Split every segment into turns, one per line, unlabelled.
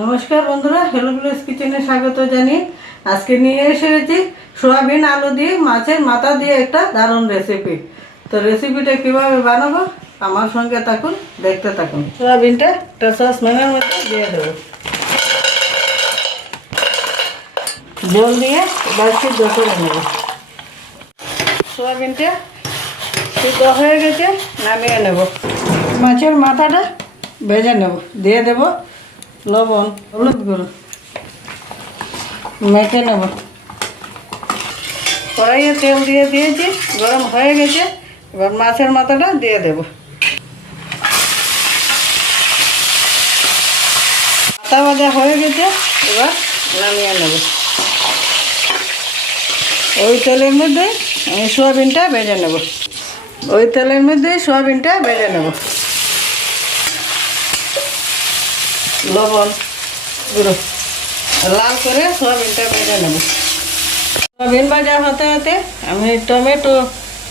নমস্কার বন্ধুরা hello place কিচেনে স্বাগত জানিয়ে আজকে নিয়ে এসেছি সোয়াবিন আলু দিয়ে, মাছের মাথা দিয়ে একটা দারুণ রেসিপি তো রেসিপিটা কীভাবে বানাবো? আমার সঙ্গে থাকুন, দেখতে থাকুন। সোয়াবিনটা একটা সসপ্যানের মধ্যে দিয়ে দেবো। জল দিয়ে এবার সিদ্ধ করে নেব। সোয়াবিনটা সিদ্ধ হয়ে গেছে, নামিয়ে নেব। মাছের মাথাটা ভেজে নেব। দিয়ে দেব লবণ, হলুদ গুঁড়ো। মেখে নেব। কড়াইয়ে তেল দিয়ে দিয়েছি, গরম হয়ে গেছে। এবার মাছের মাথাটা দিয়ে দেব। মাথা ভাজা হয়ে গেছে, এবার নামিয়ে নেব। ওই তেলের মধ্যে আমি সোয়াবিনটা ভেজে নেব। ওই তেলের মধ্যে সোয়াবিনটা ভেজে নেব। লবণ লাল করে সোয়াবিনটা ভেজে নেব। সোয়াবিন ভাজা হতে হতে আমি টমেটো,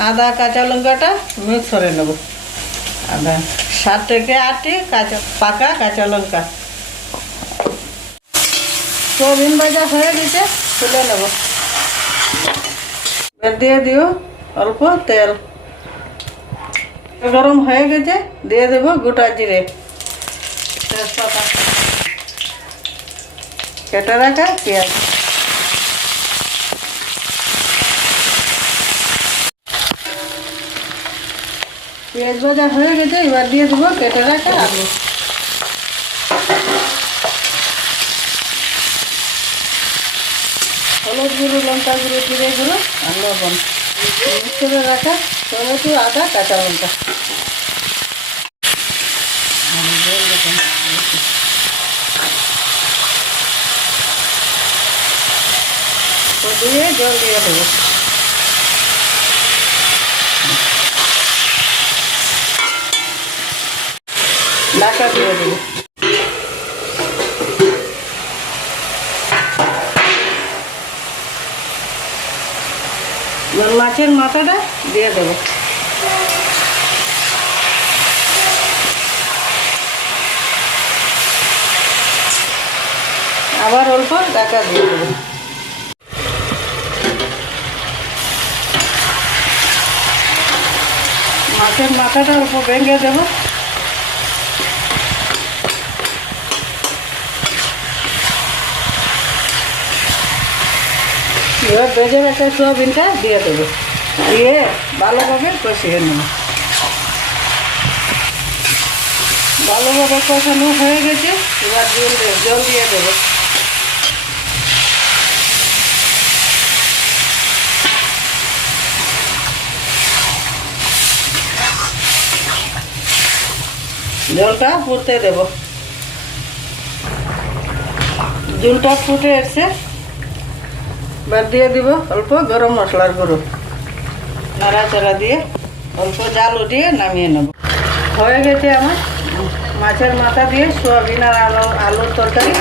আদা, কাঁচা লঙ্কাটা মিক্স করে নেব। আদা সাত থেকে আটটি কাঁচা, পাকা কাঁচা লঙ্কা। সোয়াবিন ভাজা হয়ে গেছে, তুলে নেব। দিয়ে দিও অল্প তেল। গরম হয়ে গেছে, দিয়ে দেবো গোটা জিরে। তেজপাতা কেটে রাখা পেঁয়াজ। পেঁয়াজ ভাজা হয়ে গেছে, এবার দিয়ে দেবো কেটে রাখা আলু। হলুদ গুঁড়ো, লঙ্কা গুঁড়ো, জিরে গুঁড়ো, আর লবণ। মিক্স করে রাখা টমেটো, আদা, কাঁচা লঙ্কা আর জল দেবেন। তো দিয়ে জল দিয়ে দেবো। ঢাকা দিয়ে দেবো। মাছের মাথাটা দিয়ে দেবো। আবার অল্প ঢাকা দিয়ে দেবো। মাছের মাথাটা অল্প ভেঙে দেবো। এবার বেজে রাখা সোয়াবিনটা, দিয়ে দেবো। দিয়ে ভালোভাবে কষিয়ে নেব। ভালোভাবে কষানো হয়ে গেছে, এবার জল দিয়ে দেবো। জলটা ফুটতে দেব। জলটা ফুটে এসে বাদ দিয়ে দিব অল্প গরম মশলার গুঁড়ো। নাড়াচাড়া দিয়ে অল্প জাল উঠিয়ে নামিয়ে নেব। হয়ে গেছে আমার মাছের মাথা দিয়ে সোয়াবিন আর আলু আলুর তরকারি।